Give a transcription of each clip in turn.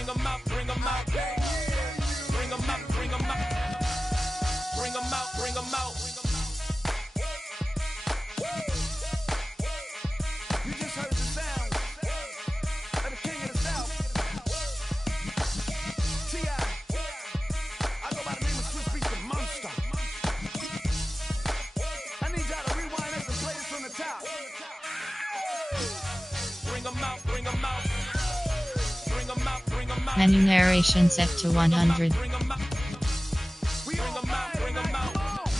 bring them out, bring them out. Bring them out, bring them out. Bring them out, bring them out. You just heard the sound of the king of the South. T.I. I go by the name of Swiss Beats the Monster. I need y'all to rewind this and play this from the top. Bring them out, bring them out. Bring them out, bring them out. Menu narration set to 100. Bring them out. We Bring all 'em out, right bring 'em tonight, out. come on.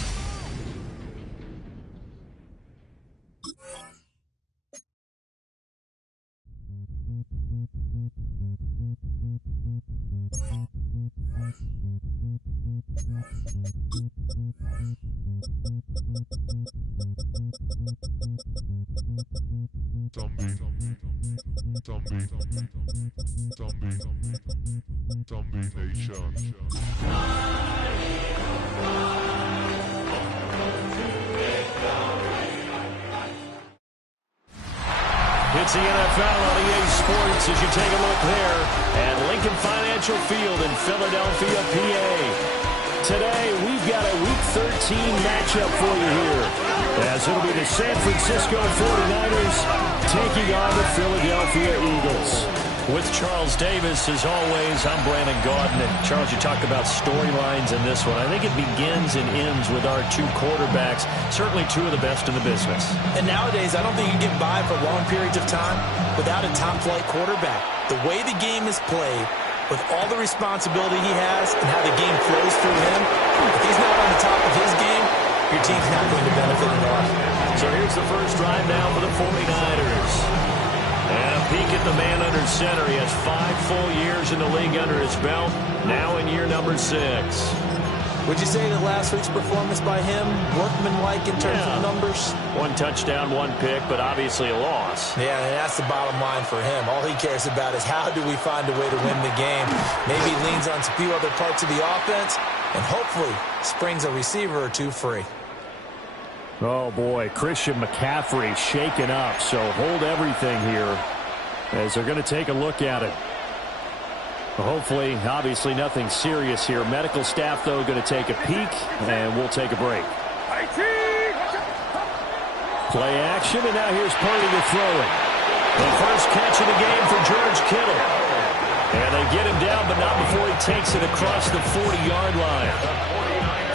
Zombie Nation. It's the NFL on EA Sports as you take a look there at Lincoln Financial Field in Philadelphia, PA. Today, we've got a Week 13 matchup for you here, as it'll be the San Francisco 49ers taking on the Philadelphia Eagles. With Charles Davis, as always, I'm Brandon Gaudin. And Charles, you talked about storylines in this one. I think it begins and ends with our two quarterbacks, certainly two of the best in the business. And nowadays, I don't think you can get by for long periods of time without a top-flight quarterback. The way the game is played, with all the responsibility he has and how the game flows through him, if he's not on the top of his game, your team's not going to benefit at all. So here's the first drive now for the 49ers. And a peek at the man under center. He has 5 full years in the league under his belt, now in year number 6. Would you say that last week's performance by him, workmanlike in terms of numbers? 1 touchdown, 1 pick, but obviously a loss. Yeah, and that's the bottom line for him. All he cares about is how do we find a way to win the game. Maybe leans on a few other parts of the offense, and hopefully springs a receiver or two free. Oh, boy, Christian McCaffrey shaken up, so hold everything here as they're going to take a look at it. Hopefully, obviously nothing serious here. Medical staff, though, going to take a peek, and we'll take a break. Play action, and now here's Purdy to throw it. The first catch of the game for George Kittle. And they get him down, but not before he takes it across the 40-yard line.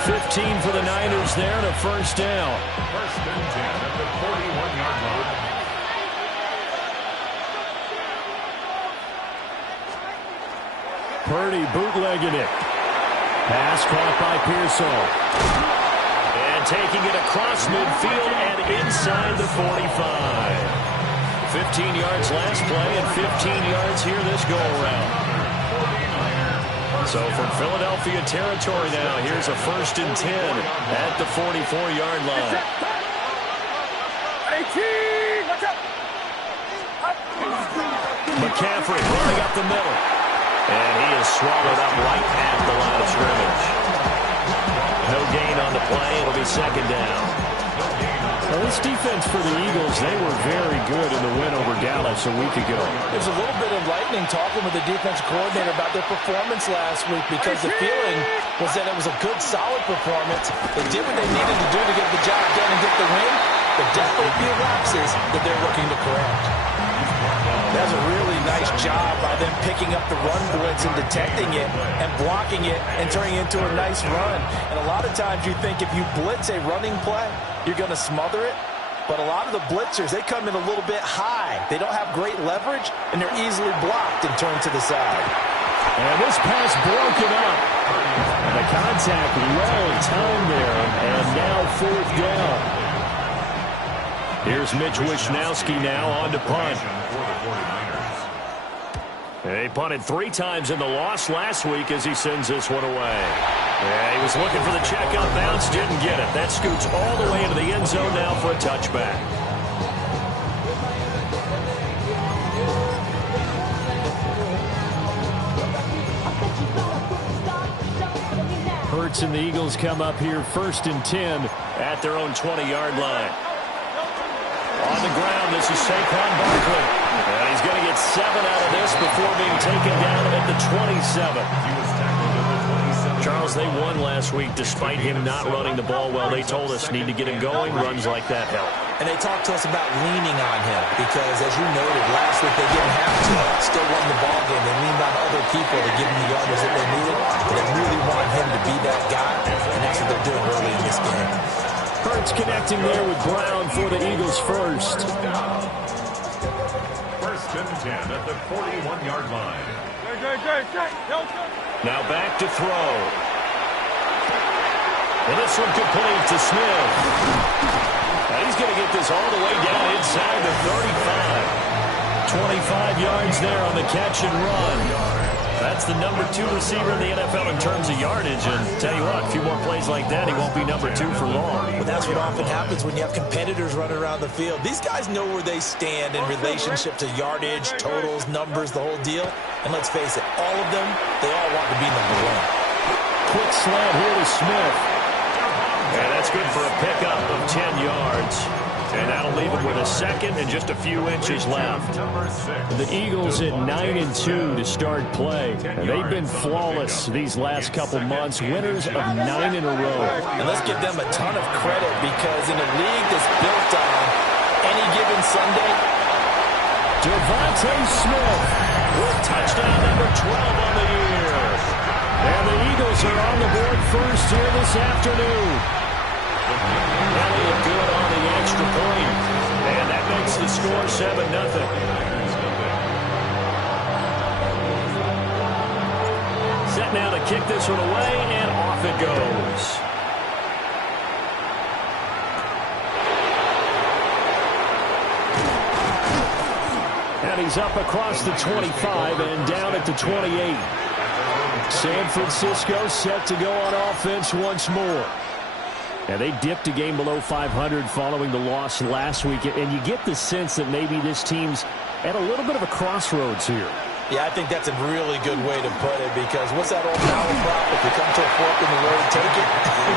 15 for the Niners there, and a first down. First and 10 at the 41-yard line. Purdy bootlegging it. Pass caught by Pearsall. And taking it across midfield and inside the 45. 15 yards last play and 15 yards here this go-around. So from Philadelphia territory now, here's a first and 10 at the 44-yard line. McCaffrey running up the middle. And he is swallowed up right at the line of scrimmage. No gain on the play. It'll be second down. Well, this defense for the Eagles, they were very good in the win over Dallas a week ago. There's a little bit of lightning talking with the defensive coordinator about their performance last week because the feeling was that it was a good, solid performance. They did what they needed to do to get the job done and get the win, but definitely a few lapses that they're looking to correct. That's a really nice job by them picking up the run blitz and detecting it and blocking it and turning it into a nice run. And a lot of times you think if you blitz a running play, you're going to smother it. But a lot of the blitzers, they come in a little bit high. They don't have great leverage, and they're easily blocked and turned to the side. And this pass broken up. And the contact well timed there, and now fourth down. Here's Mitch Wishnowsky now on to punt. They punted 3 times in the loss last week as he sends this one away. Yeah, he was looking for the check-up bounce, didn't get it. That scoots all the way into the end zone now for a touchback. Hurts and the Eagles come up here first and 10 at their own 20-yard line. On the ground, this is Saquon Barkley. And he's going to get 7 out of this before being taken down at the the 27. Charles, they won last week despite him not running the ball well. They told us need to get him going. Runs like that help. And they talked to us about leaning on him because, as you noted, last week they didn't have to. Still won the ball game. They leaned on other people to give them the yardage that they needed. But they really want him to be that guy, and that's what they're doing early in this game. Hurts connecting there with Brown for the Eagles first. First and 10 at the 41-yard line. Now back to throw. And this one complete to Smith. Now he's going to get this all the way down inside the 35. 25 yards there on the catch and run. That's the number 2 receiver in the NFL in terms of yardage. And tell you what, a few more plays like that, he won't be number 2 for long. But that's what often happens when you have competitors running around the field. These guys know where they stand in relationship to yardage, totals, numbers, the whole deal. And let's face it, all of them, they all want to be number 1. Quick slant here to Smith. And that's good for a pickup of 10 yards. And that'll leave him with a second and just a few inches left. The Eagles at 9-2 to start play. And they've been flawless these last couple months, winners of 9 in a row. And let's give them a ton of credit because in a league that's built on any given Sunday, Devontae Smith with touchdown number 12 on the year. And the Eagles are on the board first here this afternoon. Elliott good on the extra point. And that makes the score 7-0. Set now to kick this one away, and off it goes. And he's up across the 25 and down at the 28. San Francisco set to go on offense once more. And they dipped a game below 500 following the loss last week. And you get the sense that maybe this team's at a little bit of a crossroads here. Yeah, I think that's a really good way to put it because what's that old power prop? If you come to a fork in the road, take it.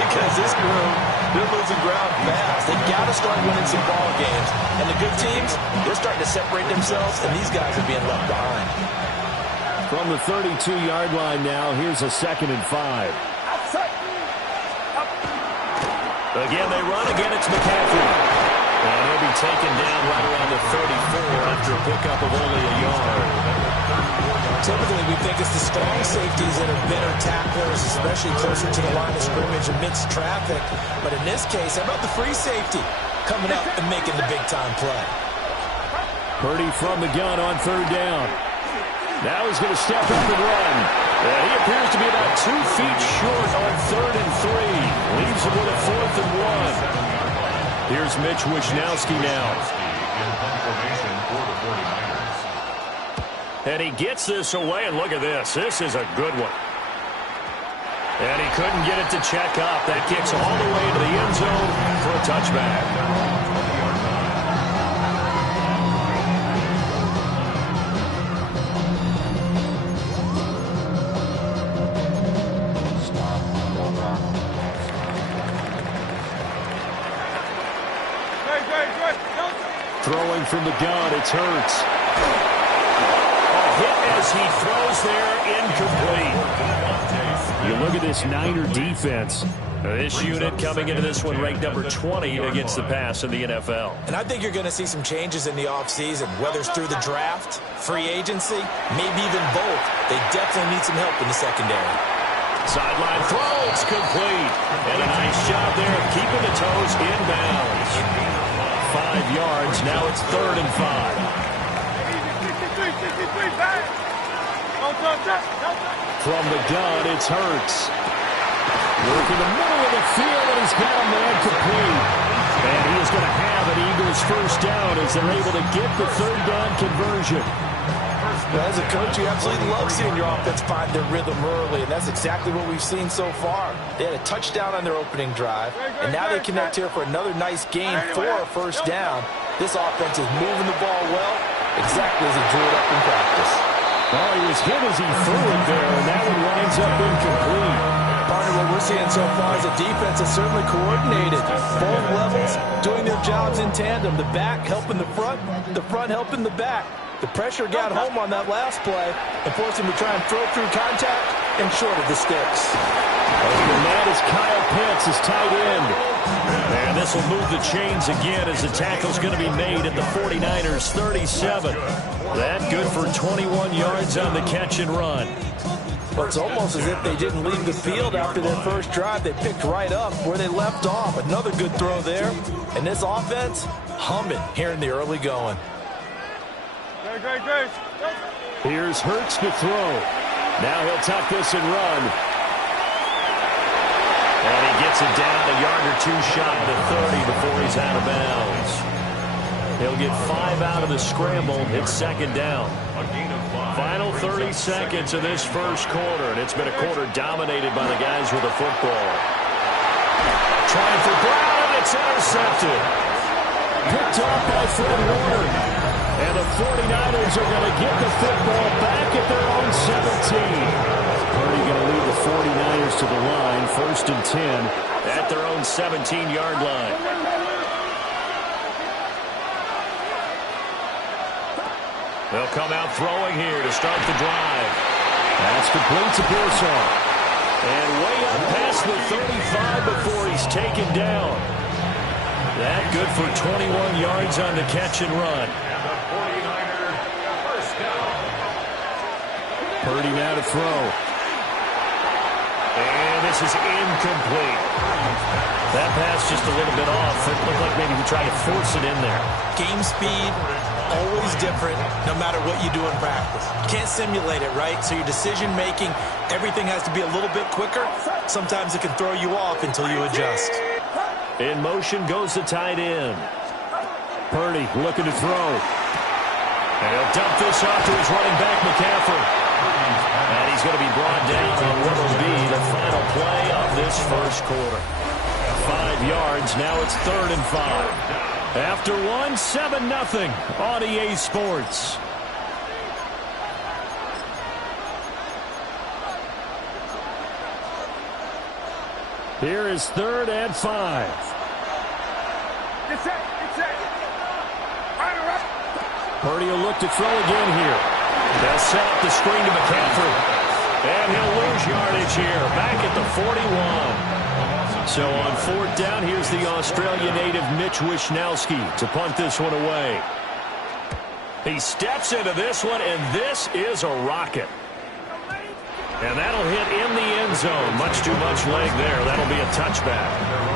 Because this group, they're losing ground fast. They've got to start winning some ball games. And the good teams, they're starting to separate themselves, and these guys are being left behind. From the 32-yard line now, here's a 2nd and 5. Again, they run. Again, it's McCaffrey. And he'll be taken down right around the 34 after a pickup of only a yard. Typically, we think it's the strong safeties that are better tacklers, especially closer to the line of scrimmage amidst traffic. But in this case, how about the free safety coming up and making the big-time play? Purdy from the gun on 3rd down. Now he's going to step up and run. And he appears to be about 2 feet short on 3rd and 3. Leaves him with a 4th and 1. Here's Mitch Wishnowsky now. And he gets this away, and look at this. This is a good one. And he couldn't get it to check up. That kicks all the way into the end zone for a touchback. Throwing from the gun, it's Hurts. A hit as he throws there, incomplete. You look at this Niner defense. This unit coming into this one ranked number 20 against the pass in the NFL. And I think you're going to see some changes in the offseason, whether it's through the draft, free agency, maybe even both. They definitely need some help in the secondary. Sideline throw, it's complete. And a nice job there of keeping the toes inbounds. 5 yards, now it's 3rd and 5. From the gun, it's Hurts. Working the middle of the field, and he's got a man complete. And he is going to have an Eagles first down as they're able to get the 3rd down conversion. Well, as a coach, you absolutely love seeing your offense find their rhythm early, and that's exactly what we've seen so far. They had a touchdown on their opening drive, and now they connect here for another nice gain for a first down. This offense is moving the ball well, exactly as he drew it up in practice. Oh, he was hit as he threw it there, and that one winds up incomplete. Partner, what we're seeing so far is the defense is certainly coordinated. Both levels doing their jobs in tandem. The back helping the front helping the back. The pressure got home on that last play and forced him to try and throw through contact and short of the sticks. And that is Kyle Pitts, his tight end. And this will move the chains again as the tackle's going to be made at the 49ers 37. That good for 21 yards on the catch and run. Well, it's almost as if they didn't leave the field after their first drive. They picked right up where they left off. Another good throw there. And this offense humming here in the early going. Here's Hurts to throw. Now he'll tuck this and run. And he gets it down a yard or two shy of the 30 before he's out of bounds. He'll get 5 out of the scramble. It's second down. Final 30 seconds of this first quarter, and it's been a quarter dominated by the guys with the football. Trying for Brown, and it's intercepted. Picked off by Fred Warner. And the 49ers are going to get the football back at their own 17. Purdy going to lead the 49ers to the line, 1st and 10 at their own 17-yard line. They'll come out throwing here to start the drive. That's complete to Pearson. And way up past the 35 before he's taken down. That good for 21 yards on the catch and run. Purdy now to throw. And this is incomplete. That pass just a little bit off. It looked like maybe he tried to force it in there. Game speed, always different, no matter what you do in practice. You can't simulate it, right? So your decision-making, everything has to be a little bit quicker. Sometimes it can throw you off until you adjust. In motion goes the tight end. Purdy looking to throw. And he'll dump this off to his running back, McCaffrey. And he's going to be brought down on what will be the final play of this first quarter. 5 yards, now it's 3rd and 5. After 1, 7-0 on EA Sports. Here is 3rd and 5. Purdy will look to throw again here. They'll set up the screen to McCaffrey. And he'll lose yardage here, back at the 41. So on 4th down, here's the Australia native Mitch Wishnowsky to punt this one away. He steps into this one, and this is a rocket. And that'll hit in the end zone. Much too much leg there. That'll be a touchback.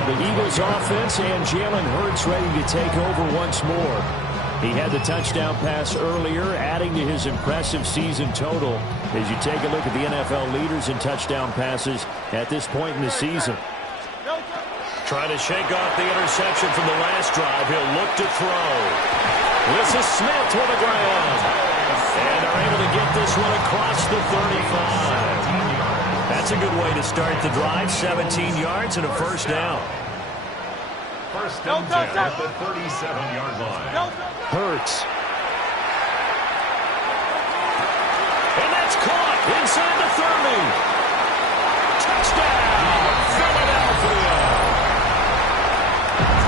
The Eagles offense and Jalen Hurts ready to take over once more. He had the touchdown pass earlier, adding to his impressive season total as you take a look at the NFL leaders in touchdown passes at this point in the season. Trying to shake off the interception from the last drive. He'll look to throw. This is Smith to the ground. And they're able to get this one across the 35. That's a good way to start the drive. 17 yards and a first down. First and 10 at the 37-yard line. Hurts. And that's caught inside the 30. Touchdown, Philadelphia.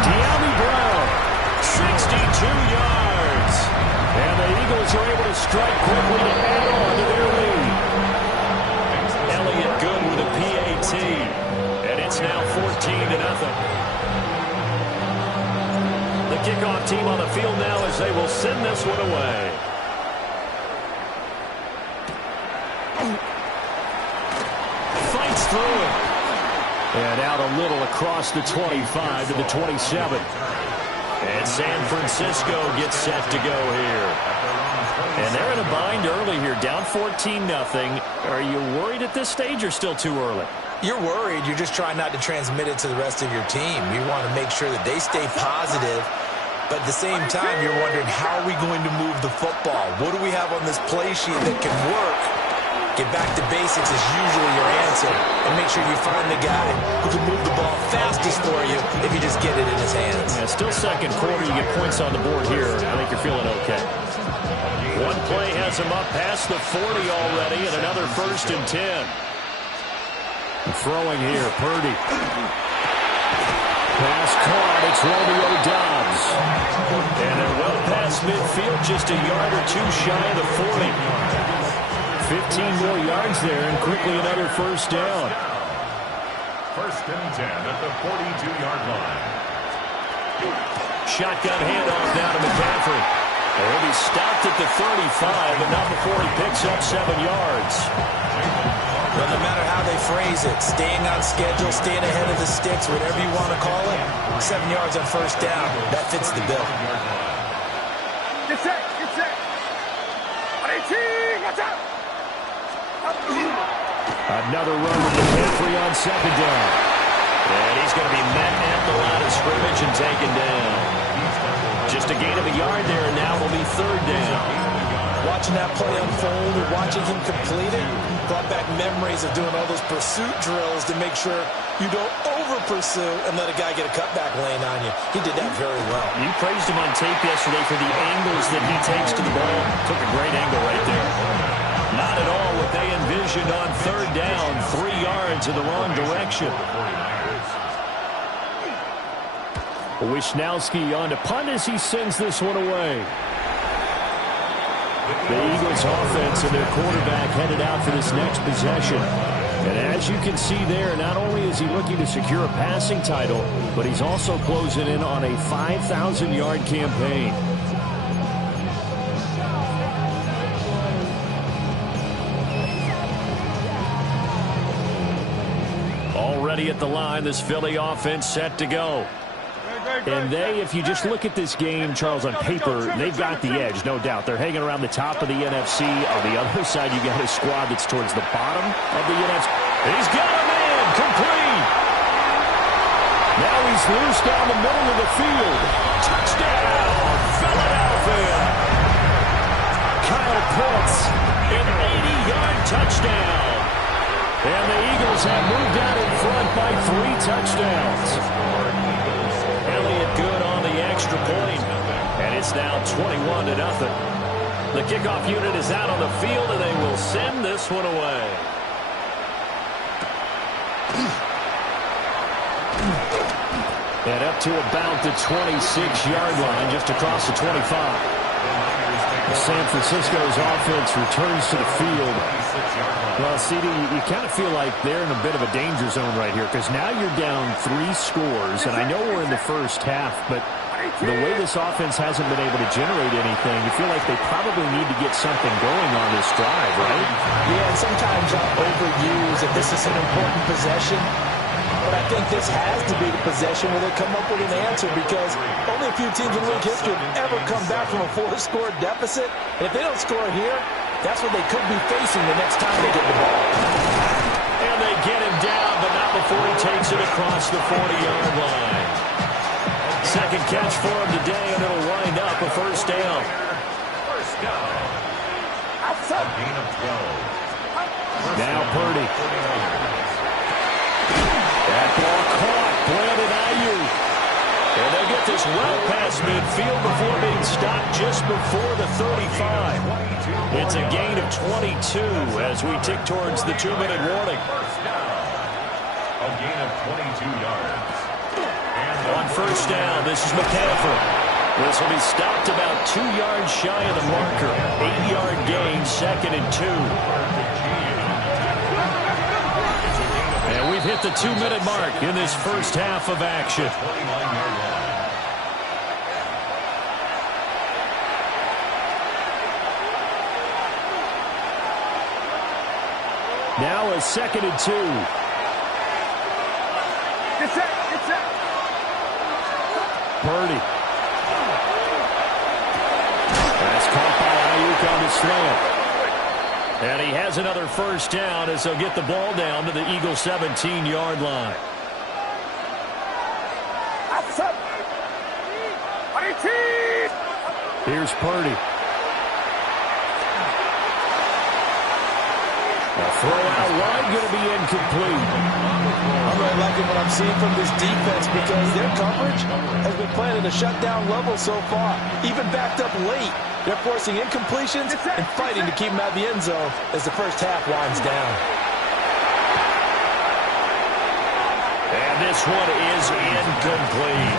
De'Ami Brown, 62 yards. And the Eagles are able to strike quickly to add on to their lead. Elliott good with a PAT. And it's now 14-0. The kickoff team on the field now as they will send this one away. Fights through it. And out a little across the 25 to the 27. And San Francisco gets set to go here. And they're in a bind early here, down 14-0. Are you worried at this stage or still too early? You're worried. You're just trying not to transmit it to the rest of your team. You want to make sure that they stay positive. But at the same time, you're wondering, how are we going to move the football? What do we have on this play sheet that can work? Get back to basics is usually your answer. And make sure you find the guy who can move the ball fastest for you if you just get it in his hands. Yeah, still second quarter. You get points on the board here. I think you're feeling okay. One play has him up past the 40 already, and another 1st and 10. Throwing here, Purdy. Pass caught. It's Romeo Doubs. And they're well past midfield, just a yard or two shy of the 40. 15 more yards there, and quickly another first down. First and 10 at the 42-yard line. Shotgun handoff now to McCaffrey. He'll be stopped at the 35, but not before he picks up 7 yards. Well, no matter how they phrase it, staying on schedule, staying ahead of the sticks, whatever you want to call it, 7 yards on first down, that fits the bill. Get set, get set. 18, watch out. Another run with McCaffrey on second down. And he's going to be met at the line of scrimmage and taken down. Just a gain of a yard there, and now it'll be third down. Watching that play unfold and watching him complete it brought back memories of doing all those pursuit drills to make sure you don't over-pursue and let a guy get a cutback lane on you. He did that very well. You praised him on tape yesterday for the angles that he takes to the ball. Took a great angle right there. Not at all what they envisioned on third down. 3 yards in the wrong direction. Wisnowski on to punt as he sends this one away. The Eagles offense and their quarterback headed out for this next possession. And as you can see there, not only is he looking to secure a passing title, but he's also closing in on a 5,000-yard campaign. Already at the line, this Philly offense set to go. And they, if you just look at this game, Charles, on paper, they've got the edge, no doubt. They're hanging around the top of the NFC. On the other side, you got a squad that's towards the bottom of the NFC. He's got a man, complete. Now he's loose down the middle of the field. Touchdown, Philadelphia. Kyle Pitts, an 80-yard touchdown. And the Eagles have moved out in front by 3 touchdowns. Elliott good on the extra point, and it's now 21-0. The kickoff unit is out on the field, and they will send this one away. And up to about the 26-yard line, just across the 25. San Francisco's offense returns to the field. Well, CD, you kind of feel like they're in a bit of a danger zone right here because now you're down 3 scores, and I know we're in the first half, but the way this offense hasn't been able to generate anything, you feel like they probably need to get something going on this drive, right? Yeah, and sometimes I'll overuse if this is an important possession. But I think this has to be the possession where they come up with an answer because only a few teams in league history have ever come back from a 4-score deficit. And if they don't score here, that's what they could be facing the next time they get the ball. And they get him down, but not before he takes it across the 40-yard line. Second catch for him today, and it'll wind up a first down. First down. A gain of 12. Now Purdy. That ball caught. Brandon Ayuk. And they get this well past midfield before being stopped just before the 35. It's a gain of 22 as we tick towards the 2-minute warning. First down. A gain of 22 yards. On first down, this is McCaffrey. This will be stopped about 2 yards shy of the marker. 8-yard gain, 2nd and 2. And we've hit the 2-minute mark in this first half of action. Now a 2nd and 2. Get set, get set. Purdy. That's caught by Ayuk on the slant. And he has another first down as they'll get the ball down to the Eagles' 17-yard line. Here's Purdy. A throw out wide, going to be incomplete. I'm really liking what I'm seeing from this defense because their coverage has been playing at a shutdown level so far. Even backed up late, they're forcing incompletions and fighting to keep them out of the end zone as the first half winds down. And this one is incomplete.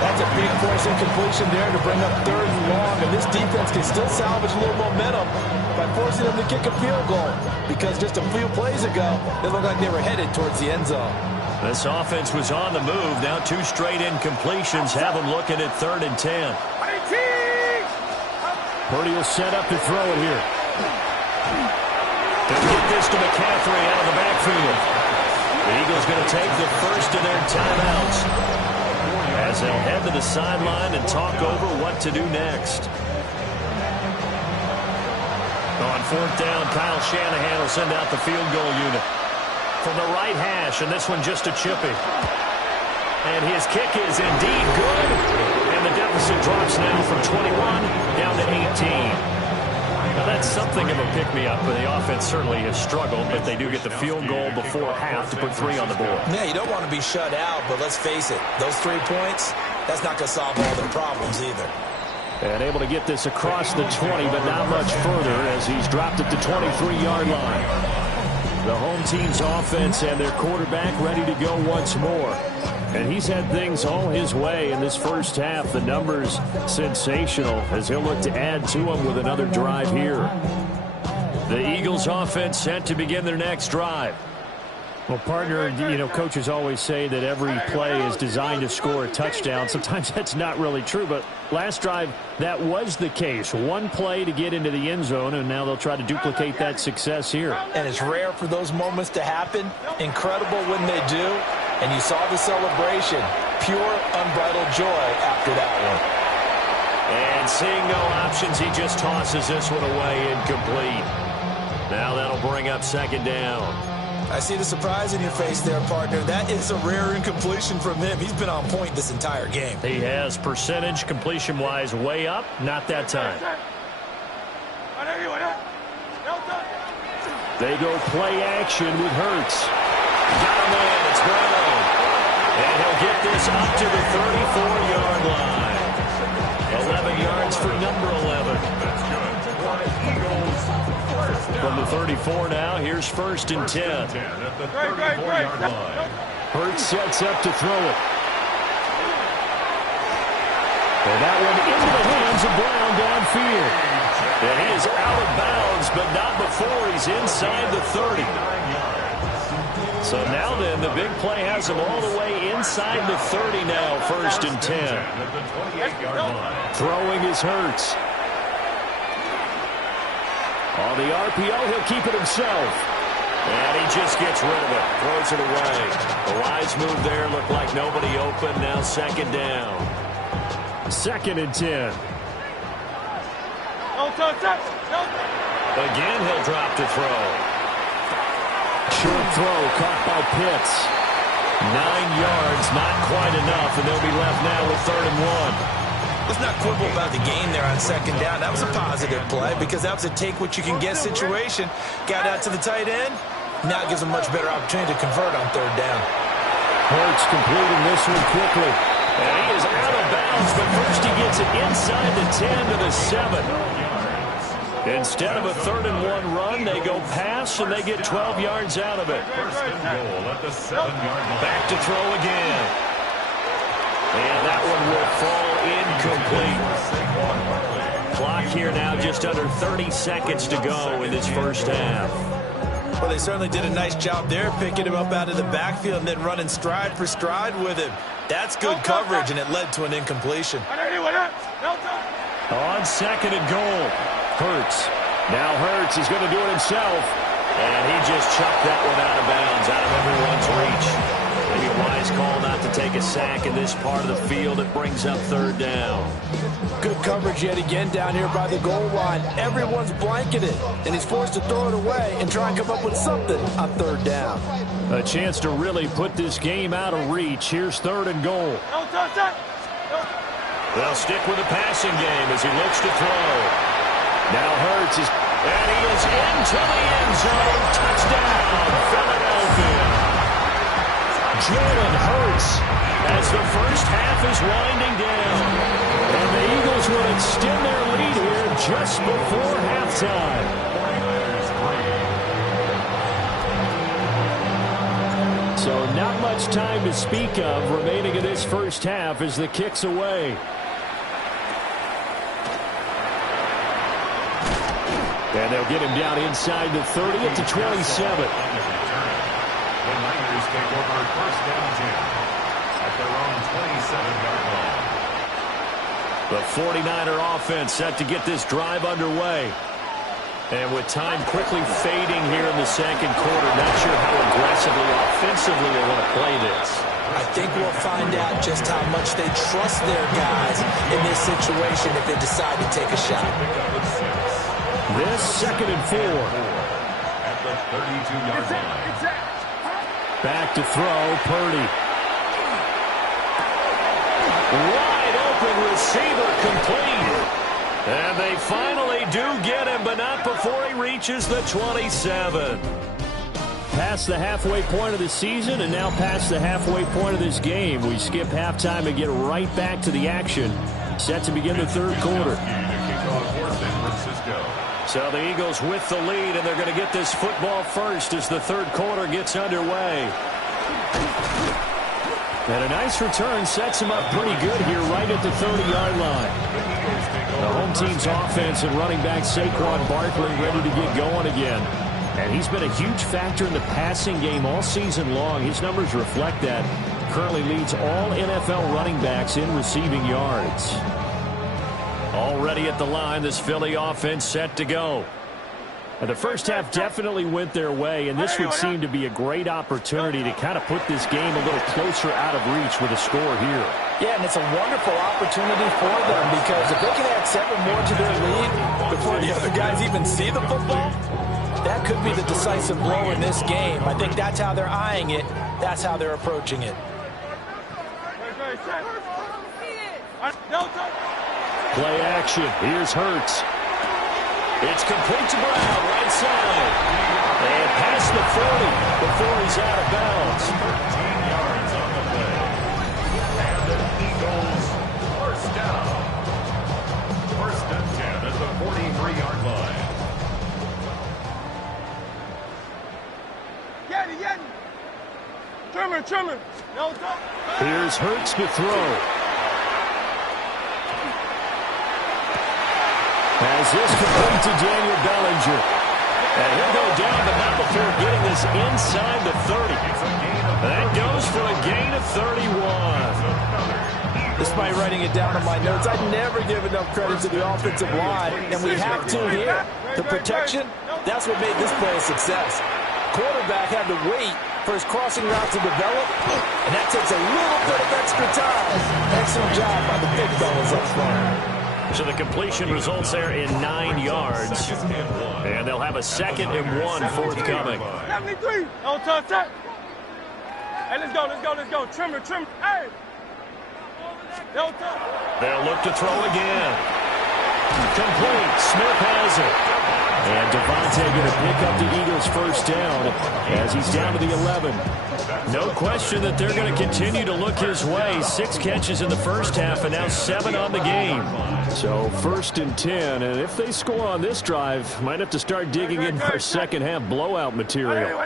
That's a big force incompletion there to bring up 3rd and long, and this defense can still salvage a little momentum by forcing them to kick a field goal, because just a few plays ago, they looked like they were headed towards the end zone. This offense was on the move. Now 2 straight incompletions have them looking at 3rd and 10. Purdy will set up to throw it here. They'll get this to McCaffrey out of the backfield. The Eagles going to take the first of their timeouts as they'll head to the sideline and talk over what to do next. On 4th down, Kyle Shanahan will send out the field goal unit from the right hash, and this one just a chippy. And his kick is indeed good, and the deficit drops now from 21 down to 18. Now that's something of a pick-me-up, but the offense certainly has struggled, but they do get the field goal before half to put 3 on the board. Yeah, you don't want to be shut out, but let's face it, those 3 points, that's not going to solve all their problems either. And able to get this across the 20, but not much further as he's dropped it to 23-yard line. The home team's offense and their quarterback ready to go once more. And he's had things all his way in this first half. The numbers sensational as he'll look to add to them with another drive here. The Eagles offense set to begin their next drive. Well, partner, you know, coaches always say that every play is designed to score a touchdown. Sometimes that's not really true, but last drive, that was the case. 1 play to get into the end zone, and now they'll try to duplicate that success here. And it's rare for those moments to happen. Incredible when they do. And you saw the celebration. Pure, unbridled joy after that one. And seeing no options, he just tosses this one away incomplete. Now that'll bring up 2nd down. I see the surprise in your face there, partner. That is a rare incompletion from him. He's been on point this entire game. He has percentage completion-wise way up. Not that time. They go play action with Hurts. Got him in. It's Brown. And he'll get this up to the 34-yard line. 11 yards for number 11. From the 34 now, here's 1st and 10. At the 34-yard line. Hurts sets up to throw it. And that one into the hands of Brown downfield. And he is out of bounds, but not before he's inside the 30. So now then, the big play has him all the way inside the 30 now, 1st and 10. Throwing is Hurts. On the RPO, he'll keep it himself. And he just gets rid of it. Throws it away. The wise move there looked like nobody open. Now 2nd down. 2nd and 10. Again, he'll drop to throw. Short throw caught by Pitts. 9 yards, not quite enough, and they'll be left now with 3rd and 1. Let's not quibble about the game there on 2nd down. That was a positive play because that was a take-what-you-can-get situation. Got out to the tight end. Now it gives them a much better opportunity to convert on 3rd down. Hurts completing this one quickly. And he is out of bounds, but first he gets it inside the 10 to the 7. Instead of a 3rd and 1 run, they go pass, and they get 12 yards out of it. 1st and goal at the 7-yard line. Back to throw again. And that one will fall incomplete. Clock here now just under 30 seconds to go in this first half. Well, they certainly did a nice job there, picking him up out of the backfield and then running stride for stride with him. That's good coverage, and it led to an incompletion. On 2nd and goal, Hurts. Now Hurts is going to do it himself. And he just chucked that one out of bounds, out of everyone's reach. Maybe a wise call not to take a sack in this part of the field. It brings up 3rd down. Good coverage yet again down here by the goal line. Everyone's blanketed, and he's forced to throw it away and try and come up with something on 3rd down. A chance to really put this game out of reach. Here's 3rd and goal. They'll stick with the passing game as he looks to throw. Now Hurts is, and he is into the end zone. Touchdown, Philadelphia. Jalen Hurts as the first half is winding down. And the Eagles will extend their lead here just before halftime. So not much time to speak of remaining in this first half as the kick's away. And they'll get him down inside the 30 at the 27. The Niners take over first down 10 at their own 27-yard line. The 49er offense set to get this drive underway. And with time quickly fading here in the second quarter, not sure how aggressively, offensively they want to play this. I think we'll find out just how much they trust their guys in this situation if they decide to take a shot. This 2nd and 4. At the 32-yard line. Back to throw, Purdy. Wide open receiver complete. And they finally do get him, but not before he reaches the 27. Past the halfway point of the season and now past the halfway point of this game. We skip halftime and get right back to the action. Set to begin the third quarter. So the Eagles with the lead, and they're going to get this football first as the third quarter gets underway. And a nice return sets him up pretty good here right at the 30-yard line. The home team's offense and running back Saquon Barkley ready to get going again. And he's been a huge factor in the passing game all season long. His numbers reflect that. Currently leads all NFL running backs in receiving yards. Already at the line, this Philly offense set to go. And the first half definitely went their way, and this would seem to be a great opportunity to kind of put this game a little closer out of reach with a score here. Yeah, and it's a wonderful opportunity for them because if they can add 7 more to their lead before the other guys even see the football, that could be the decisive blow in this game. I think that's how they're eyeing it. That's how they're approaching it. Play action. Here's Hurts. It's complete to Brown, right side. And past the 40 before he's out of bounds. 13 yards on the play. And the Eagles first down. First and 10 at the 43-yard line. Trimmer. No, Here's Hurts to throw. As this complete to Daniel Bellinger. And he'll go down, but not before getting this inside the 30. That goes for a gain of 31. Despite writing it down on my notes, I never give enough credit to the offensive line, and we have to here. The protection, that's what made this play a success. Quarterback had to wait for his crossing route to develop, and that takes a little bit of extra time. Excellent job by the big fellas up front. So the completion results there in 9 yards. And they'll have a 2nd and 1 forthcoming. 73. No touch that. Hey, let's go. Trimmer. Hey. No touch. They'll look to throw again. Complete. Smith has it. And Devontae going to pick up the Eagles' first down as he's down to the 11. No question that they're going to continue to look his way. 6 catches in the first half and now 7 on the game. So 1st and 10, and if they score on this drive, might have to start digging in our second half blowout material.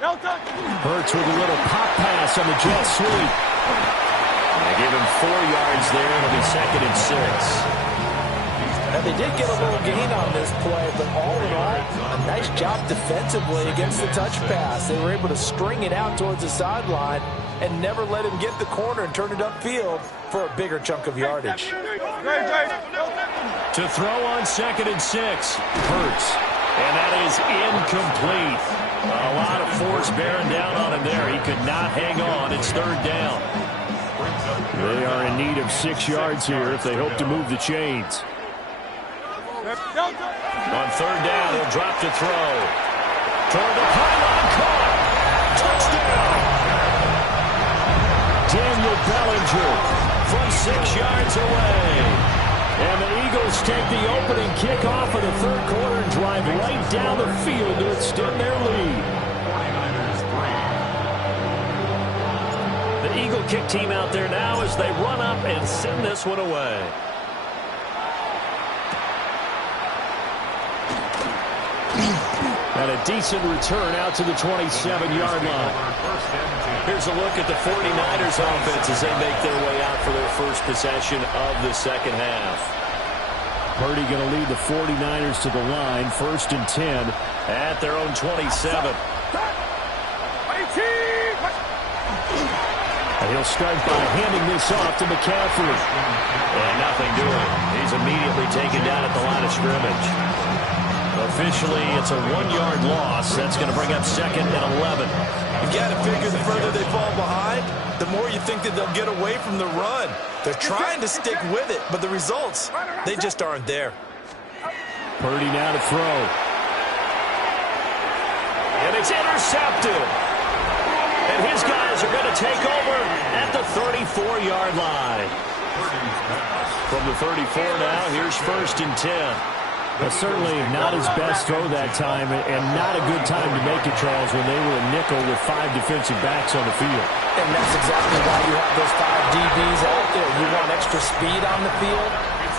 Hurts with a little pop pass on the jet sweep. They give him 4 yards there. It'll be 2nd and 6. Now, they did get a little gain on this play, but all in all, a nice job defensively against the touch pass. They were able to string it out towards the sideline and never let him get the corner and turn it upfield for a bigger chunk of yardage. To throw on 2nd and 6, Hurts. And that is incomplete. A lot of force bearing down on him there. He could not hang on. It's 3rd down. They are in need of 6 yards here if they hope to move the chains. On 3rd down, he'll drop to throw. Toward the pylon, caught. Touchdown. Daniel Bellinger from 6 yards away. And the Eagles take the opening kickoff of the third quarter and drive right down the field to extend their lead. The Eagle kick team out there now as they run up and send this one away. And a decent return out to the 27-yard line. Here's a look at the 49ers offense as they make their way out for their first possession of the second half. Purdy going to lead the 49ers to the line, 1st and 10 at their own 27. And he'll start by handing this off to McCaffrey. And nothing doing. He's immediately taken down at the line of scrimmage. Officially, it's a 1-yard loss. That's going to bring up 2nd and 11. You got to figure the further they fall behind, the more you think that they'll get away from the run. They're trying to stick with it, but the results, they just aren't there. Purdy now to throw. And it's intercepted. And his guys are going to take over at the 34-yard line. From the 34 now, here's 1st and 10. But certainly not his best throw that time, and not a good time to make it, Charles, when they were a nickel with 5 defensive backs on the field. And that's exactly why you have those 5 DBs out there. You want extra speed on the field,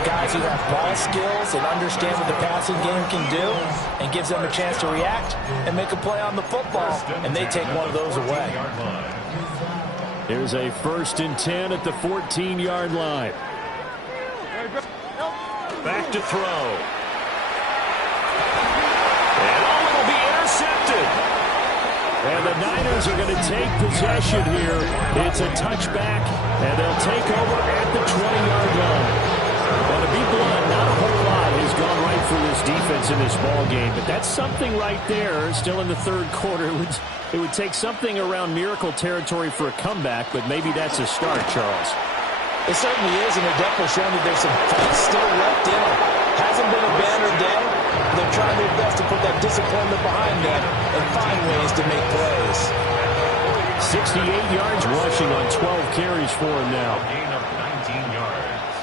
guys who have ball skills and understand what the passing game can do, and gives them a chance to react and make a play on the football, and they take one of those away. Here's a 1st and 10 at the 14-yard line. Back to throw. And it'll be intercepted. And the Niners are going to take possession here. It's a touchback, and they'll take over at the 20-yard line. Well, to be blunt, not a whole lot has gone right for this defense in this ball game, but that's something right there. Still in the 3rd quarter. It would take something around miracle territory for a comeback, but maybe that's a start, Charles. It certainly is, and they're definitely showing that there's some fight still left in them. Hasn't been a banner day. They're trying their best to put that disappointment behind them and find ways to make plays. 68 yards rushing on 12 carries for him now. Gain of 19 yards.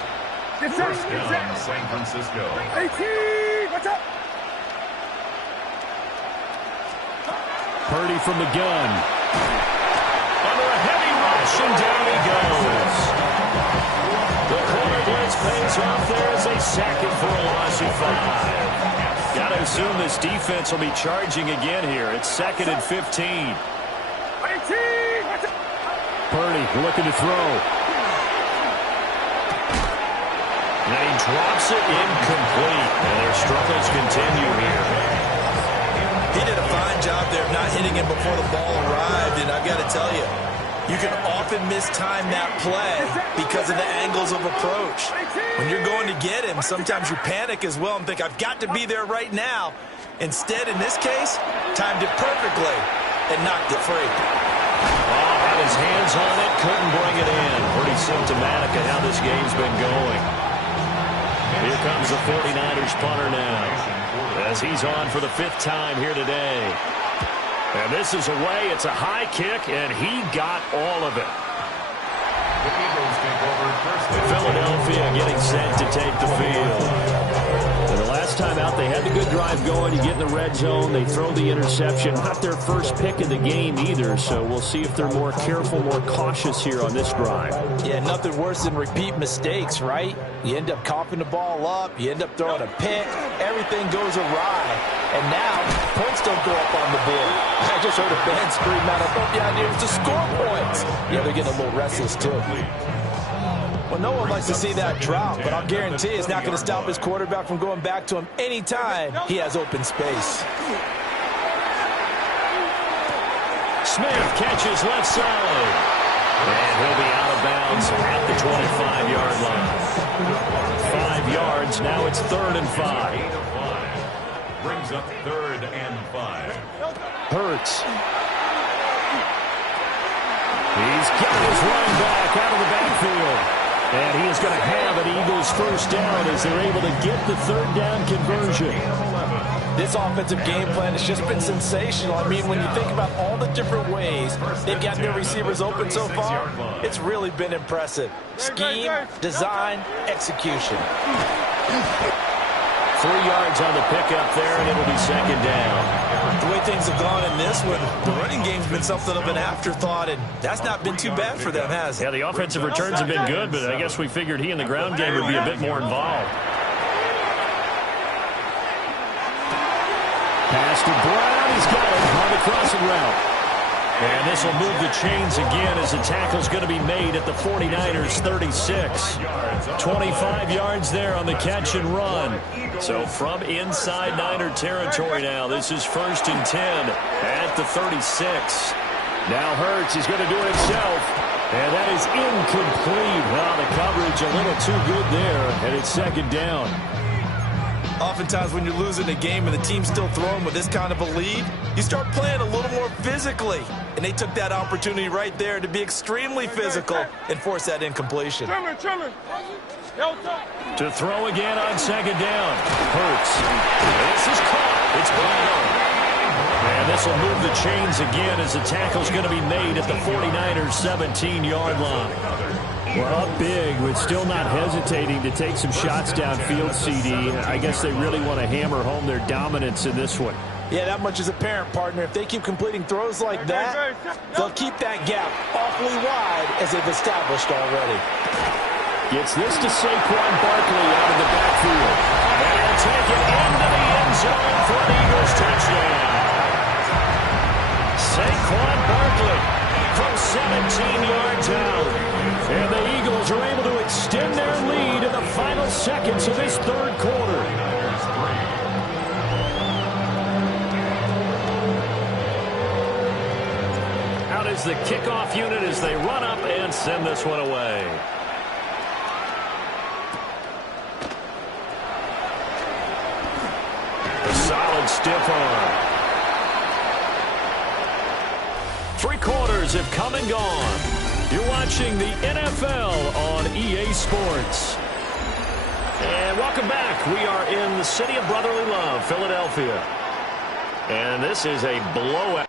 First down, San Francisco. 18, watch out. Purdy from the gun. Under a heavy rush, and down he goes. The corner blitz pays off there as they sack it for a loss of 5. Got to assume this defense will be charging again here. It's 2nd and 15. 18, watch out. Purdy looking to throw. And he drops it incomplete. And their struggles continue here. He did a fine job there of not hitting him before the ball arrived, and I've got to tell you, you can often mistime that play because of the angles of approach. When you're going to get him, sometimes you panic as well and think, I've got to be there right now. Instead, in this case, timed it perfectly and knocked it free. Oh, had his hands on it, couldn't bring it in. Pretty symptomatic of how this game's been going. Here comes the 49ers punter now, as he's on for the 5th time here today. And this is away. It's a high kick, and he got all of it. The Eagles take over first. Philadelphia getting set to take the field. And the last time out, they had the good drive going. You get in the red zone. They throw the interception. Not their first pick of the game either, so we'll see if they're more careful, more cautious here on this drive. Yeah, nothing worse than repeat mistakes, right? You end up coughing the ball up. You end up throwing a pick. Everything goes awry. And now, points don't go up on the board. I just heard a fan scream out, I thought the idea was to score points. Yeah, they're getting a little restless, too. Well, no one likes to see that drop, but I'll guarantee it's not going to stop his quarterback from going back to him anytime he has open space. Smith catches left side. And he'll be out of bounds at the 25-yard line. 5 yards. Now it's 3rd and 5. Brings up 3rd and 5. Hurts. He's got his running back out of the backfield. And he is going to have an Eagles first down as they're able to get the 3rd down conversion. This offensive game plan has just been sensational. I mean, when you think about all the different ways they've got their receivers open so far, it's really been impressive. Scheme, design, execution. 3 yards on the pickup there, and it'll be 2nd down. The way things have gone in this one, the running game's been something of an afterthought, and that's not been too bad for them, has it? Yeah, the offensive returns have been good, but I guess we figured he in the ground game would be a bit more involved. Pass to Brown. He's got it on the crossing route. And this will move the chains again as the tackle's going to be made at the 49ers 36. 25 yards there on the catch and run. So from inside Niner territory now, this is 1st and 10 at the 36. Now Hurts is going to do it himself. And that is incomplete. Well, the coverage a little too good there, and it's 2nd down. Oftentimes when you're losing a game and the team's still throwing with this kind of a lead, you start playing a little more physically. And they took that opportunity right there to be extremely physical and force that incompletion. To throw again on 2nd down. Hurts. This is caught. It's Brown. And this will move the chains again as the tackle's going to be made at the 49ers 17-yard line. Well, up big, but still not hesitating to take some shots downfield, CD. I guess they really want to hammer home their dominance in this one. Yeah, that much is apparent, partner. If they keep completing throws like that, they'll keep that gap awfully wide as they've established already. Gets this to Saquon Barkley out of the backfield. And he'll take it into the end zone for an Eagles touchdown. Saquon Barkley from 17 yards out. And the Eagles are able to extend their lead in the final seconds of this 3rd quarter. Out is the kickoff unit as they run up and send this one away. A solid stiff arm. 3 quarters have come and gone. You're watching the NFL on EA Sports. And welcome back. We are in the city of brotherly love, Philadelphia. And this is a blowout.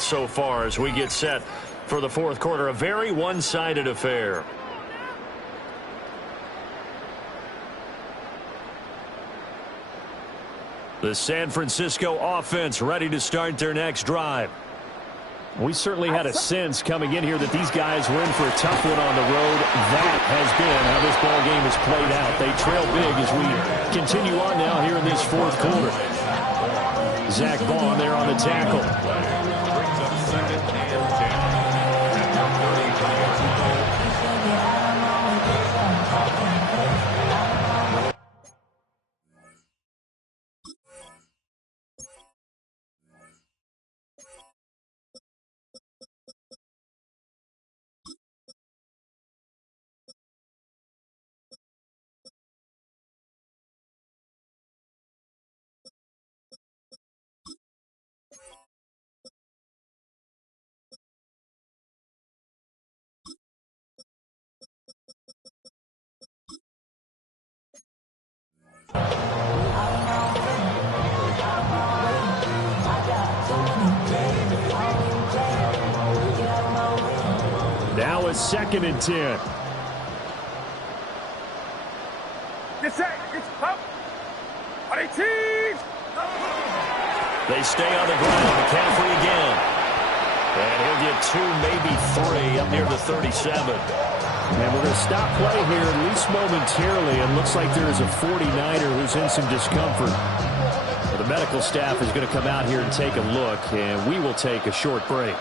So far as we get set for the 4th quarter, a very one-sided affair. The San Francisco offense ready to start their next drive. We certainly had a sense coming in here that these guys were in for a tough one on the road. That has been how this ball game has played out. They trail big as we continue on now here in this 4th quarter. Zach Bond there on the tackle. Now it's 2nd and 10. They stay on the ground. McCaffrey again. And he'll get 2, maybe 3 up near the 37. And we're going to stop play here at least momentarily. It looks like there is a 49er who's in some discomfort. But The medical staff is going to come out here and take a look, and we will take a short break.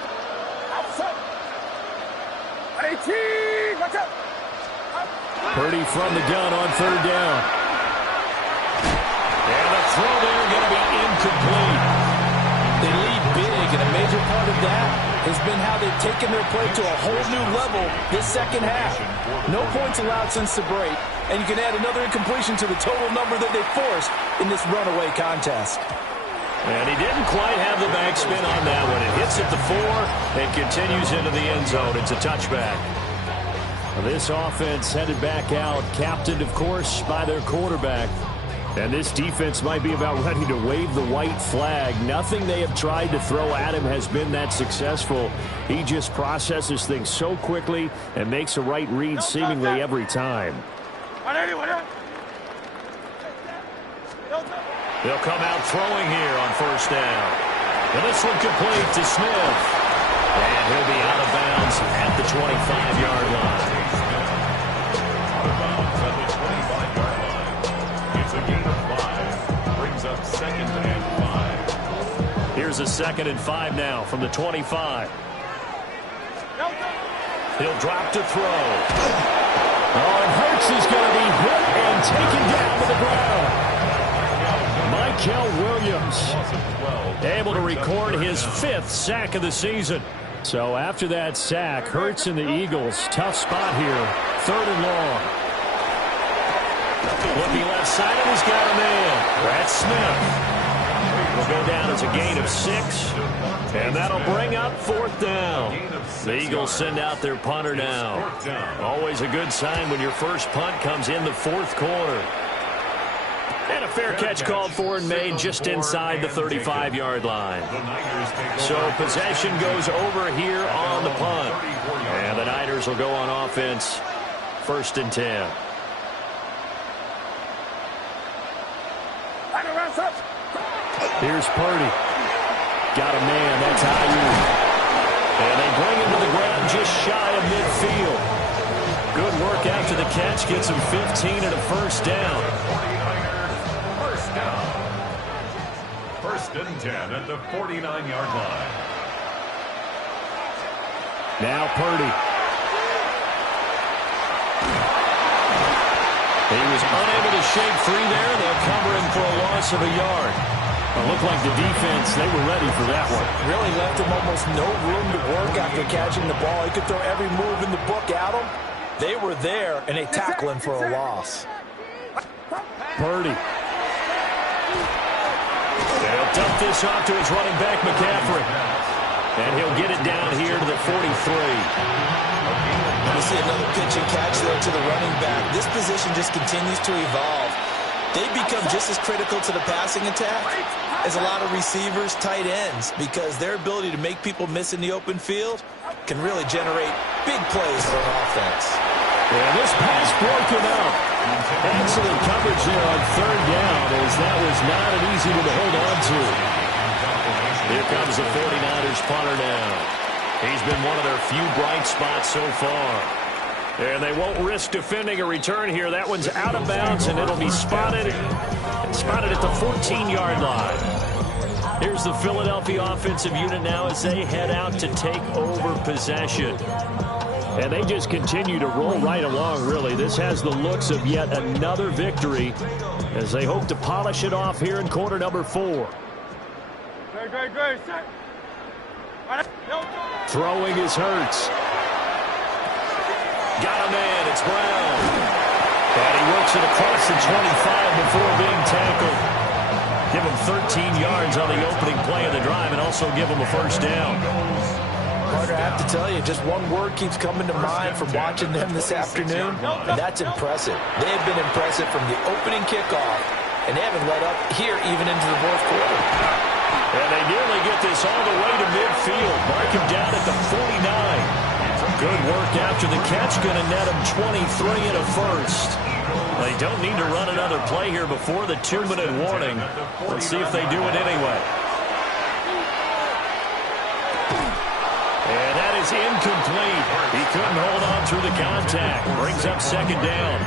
Purdy from the gun on third down. And the throw there going to be incomplete. They lead big, and a major part of that has been how they've taken their play to a whole new level this second half. No points allowed since the break, and you can add another incompletion to the total number that they forced in this runaway contest. And he didn't quite have the backspin on that one. It hits at the 4 and continues into the end zone. It's a touchback. This offense headed back out, captained, of course, by their quarterback. And this defense might be about ready to wave the white flag. Nothing they have tried to throw at him has been that successful. He just processes things so quickly and makes a right read seemingly every time. They'll come out throwing here on first down. And this one complete to Smith. And he'll be out of bounds at the 25-yard line. Out of bounds at the 25-yard line. It's a gain of 5. Brings up 2nd and 5. Here's a 2nd and 5 now from the 25. He'll drop to throw. Oh, and Hurts is going to be hit and taken down to the ground. Michael Williams able to record his 5th sack of the season. So after that sack, Hurts and the Eagles, tough spot here, 3rd and long. Looking left side, and he's got a man. Brad Smith will go down as a gain of 6, and that'll bring up 4th down. The Eagles send out their punter now. Always a good sign when your first punt comes in the 4th quarter. And a fair catch called for and made just inside the 35-yard line. So possession goes over here on the punt. And the Niners will go on offense, 1st and 10. Here's Purdy. Got a man, that's Ayuk. And they bring him to the ground just shy of midfield. Good work after the catch, gets him 15 and a 1st down. 1st and 10 at the 49-yard line. Now Purdy. He was unable to shake free there. They'll cover him for a loss of a yard. It looked like the defense, they were ready for that one. Really left him almost no room to work after catching the ball. He could throw every move in the book at him. They were there, and they tackle him for a loss. Purdy. They'll dump this off to his running back, McCaffrey. And he'll get it down here to the 43. You see another pitch and catch there to the running back. This position just continues to evolve. They become just as critical to the passing attack as a lot of receivers, tight ends, because their ability to make people miss in the open field can really generate big plays for an offense. And this pass broken up. Excellent coverage there on 3rd down, as that was not an easy one to hold on to. Here comes the 49ers punter now. He's been one of their few bright spots so far. And they won't risk defending a return here. That one's out of bounds, and it'll be spotted at the 14-yard line. Here's the Philadelphia offensive unit now as they head out to take over possession. And they just continue to roll right along, really. This has the looks of yet another victory as they hope to polish it off here in quarter number 4. Great. Throwing is Hurts. Got a man, it's Brown. And he works it across the 25 before being tackled. Give him 13 yards on the opening play of the drive and also give him a 1st down. Carter, I have to tell you, just one word keeps coming to mind from watching them this afternoon, and that's impressive. They have been impressive from the opening kickoff, and they haven't let up here even into the 4th quarter. And they nearly get this all the way to midfield. Mark him down at the 49. Good work after the catch, going to net him 23 and a 1st. They don't need to run another play here before the 2-minute warning. Let's see if they do it anyway. And that is incomplete. He couldn't hold on through the contact. Brings up 2nd down.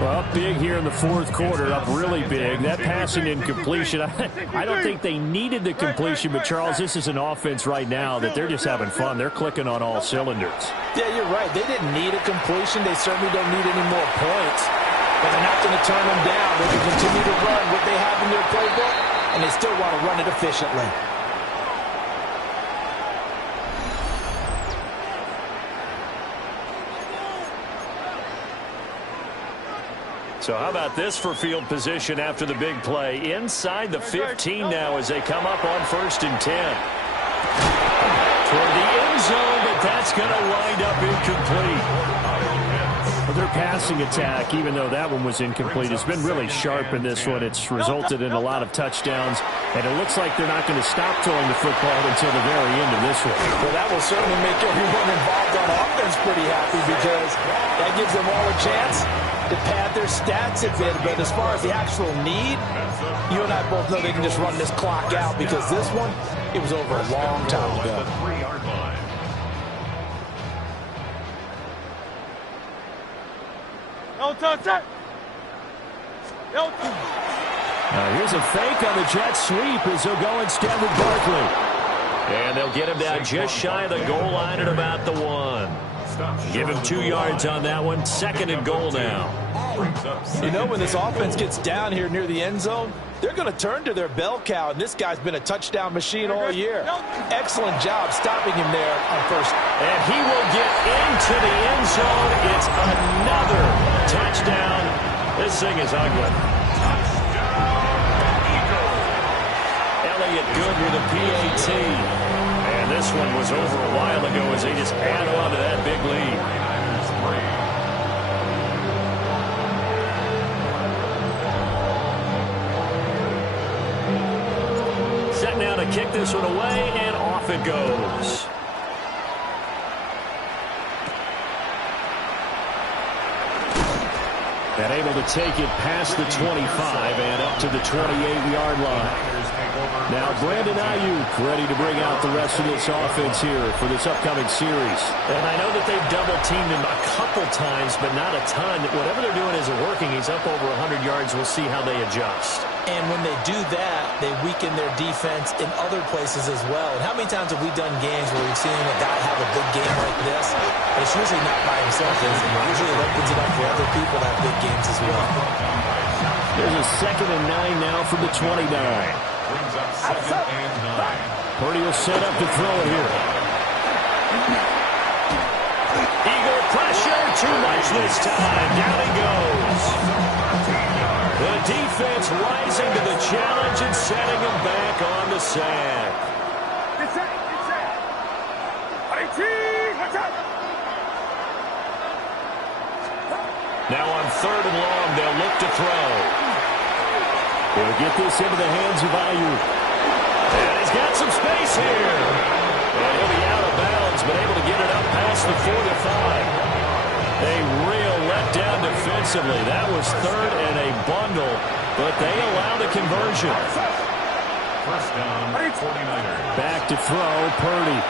Well, up big here in the fourth quarter, up really big. That passing incompletion, I don't think they needed the completion, but Charles, this is an offense right now that they're just having fun. They're clicking on all cylinders. Yeah, you're right. They didn't need a completion. They certainly don't need any more points. But they're not going to turn them down. They can continue to run what they have in their playbook, and they still want to run it efficiently. So how about this for field position after the big play? Inside the 15 now as they come up on 1st and 10. Toward the end zone, but that's going to wind up incomplete. Well, their passing attack, even though that one was incomplete, has been really sharp in this one. It's resulted in a lot of touchdowns, and it looks like they're not going to stop throwing the football until the very end of this one. Well, that will certainly make everyone involved on offense pretty happy because that gives them all a chance to pad their stats a bit. But as far as the actual need, you and I both know they can just run this clock out because this one, it was over a long time ago. The 3-yard line. No touch it. No. Now here's a fake on the jet sweep as they'll go instead with Barkley. And they'll get him down just shy of the goal line at about the 1. Give him 2 yards on that one. 2nd and goal now. You know, when this offense gets down here near the end zone, they're going to turn to their bell cow, and this guy's been a touchdown machine all year. Excellent job stopping him there on 1st. And he will get into the end zone. It's another touchdown. This thing is ugly. Elliott good with a PAT. And this one was over a while ago as they just add on to that big lead. Set now to kick this one away, and off it goes. And able to take it past the 25 and up to the 28-yard line. Now Brandon Ayuk ready to bring out the rest of this offense here for this upcoming series. And I know that they've double-teamed him a couple times, but not a ton. Whatever they're doing isn't working. He's up over 100 yards. We'll see how they adjust. And when they do that, they weaken their defense in other places as well. And how many times have we done games where we've seen a guy have a big game like this? But it's usually not by himself, is it? Usually it opens it up for other people to have big games as well. There's a 2nd and 9 now from the 29. Brings up 2nd and 9. Purdy will set up to throw it here. Eagle pressure, too much this time. Down he goes. The defense rising to the challenge and setting him back on the sack. Now on 3rd and long, they'll look to throw. They'll get this into the hands of Ayuk. And he's got some space here. And he'll be out of bounds, but able to get it up past the 45. A real letdown defensively. That was 3rd and a bundle, but they allow the conversion. 1st down, 49ers. Back to throw, Purdy.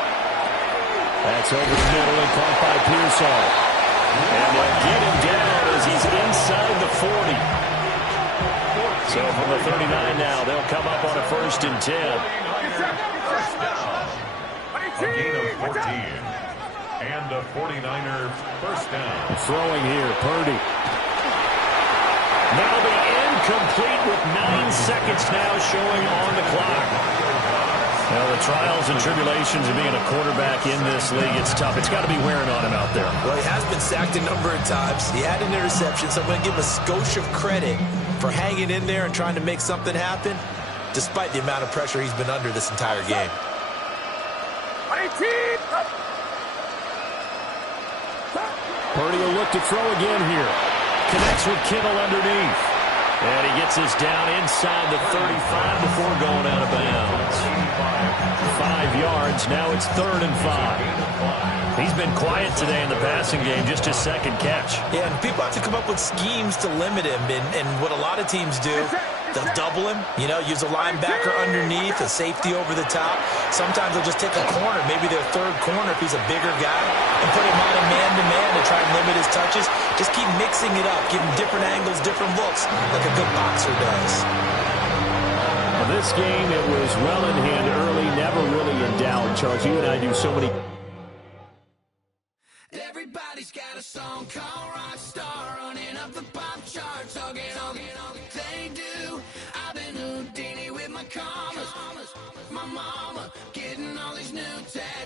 That's over the middle and caught by Pearsall. And they'll get him down as he's inside the 40. So from the 39 now, they'll come up on a 1st and 10. 1st down. A gain of 14. And a 49er 1st down. Throwing here, Purdy. Now the incomplete with 9 seconds now showing on the clock. Now the trials and tribulations of being a quarterback in this league, it's tough. It's got to be wearing on him out there. Well, he has been sacked a number of times. He had an interception, so I'm going to give him a skosh of credit for hanging in there and trying to make something happen, despite the amount of pressure he's been under this entire game. Purdy will look to throw again here. Connects with Kittle underneath. And he gets us down inside the 35 before going out of bounds. 5 yards. Now it's 3rd and 5. He's been quiet today in the passing game, just his 2nd catch. Yeah, and people have to come up with schemes to limit him. And what a lot of teams do, they'll double him, use a linebacker underneath, a safety over the top. Sometimes they'll just take a corner, maybe their 3rd corner if he's a bigger guy. and put him on a man-to-man to try and limit his touches. Just keep mixing it up, giving different angles, different looks, like a good boxer does. Well, this game, it was well in hand early, never really in doubt. Charles, you and I do so many... Everybody's got a song called Rockstar, running up the pop charts, they do. I've been Houdini with my commas, my mama getting all these new tattoos.